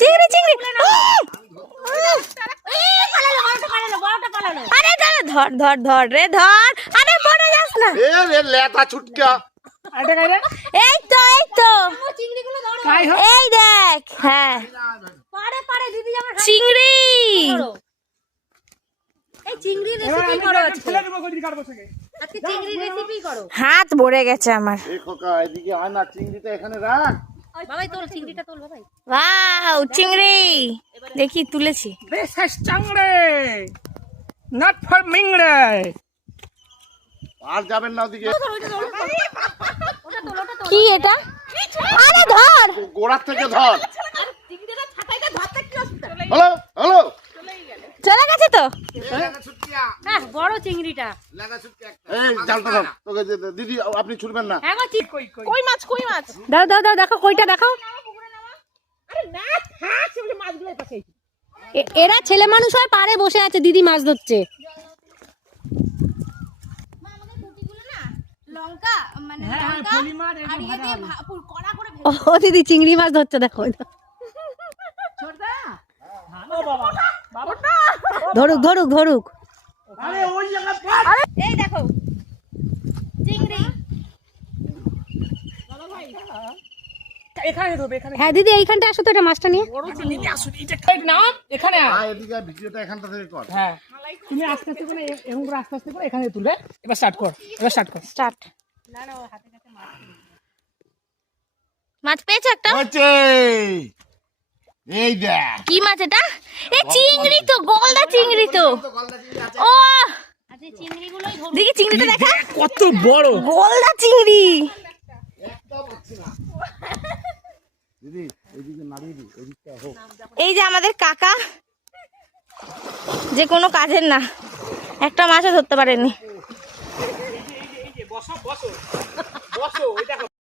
চিংড়ি চিংড়ি আরে ধর ধর ধর রে ধর আরে পড়ে যাস না এ রে লেটা ছুটকা এই তো এই দেখ হ্যাঁ চিংড়ি হাত ভরে গেছে আমার এই খোকা এদিকে আয় না, চিংড়িটা এখানে রাখ। ওয়াও চিংড়ি দেখি তুলেছি This is changre, not for mingre. আর যাবেন না ওদিকে, কি এটা আরে ধর গোড়ার থেকে ধর। হ্যালো হ্যালো চলে গেছে তো বড় চিংড়িটা এই জালটা ধর, তোকে দিদি আপনি ছুটবেন না। কই মাছ দাও দাও দাও দেখো কইটা দেখো এরা ছেলে মানুষ হয় পারে বসে আছে দিদি মাছ ধরছে ও দিদি চিংড়ি মাছ ধরছে দেখো ধরুক ধরুক ধরুক এই দেখো চিংড়ি এখানে ধরবে এখানে। হ্যাঁ দিদি এইখানটা আসো তো এটা মাছটা নিয়ে দিদি আসুন এটা না এখানে আয়। আয় এদিকে, ভিডিওটা এখানটা থেকে কর। হ্যাঁ তুমি আস্তে আস্তে করে এরকম করে আস্তে আস্তে করে এখানে তুলবে। এবার স্টার্ট কর, এবার স্টার্ট কর। স্টার্ট মাছ পেয়েছো একটা হচ্ছে এই দেখ, কি মাছ এটা এ চিংড়ি তো গলদা চিংড়ি তো ও দেখি চিংড়িটা দেখা কত বড় গলদা চিংড়ি দিদি এইদিকে নাড়িয়ে দি, ওইদিকটা হোক। এই যে আমাদের কাকা যে কোনো কাজের না একটা মাছও ধরতে পারেনি বসো বসো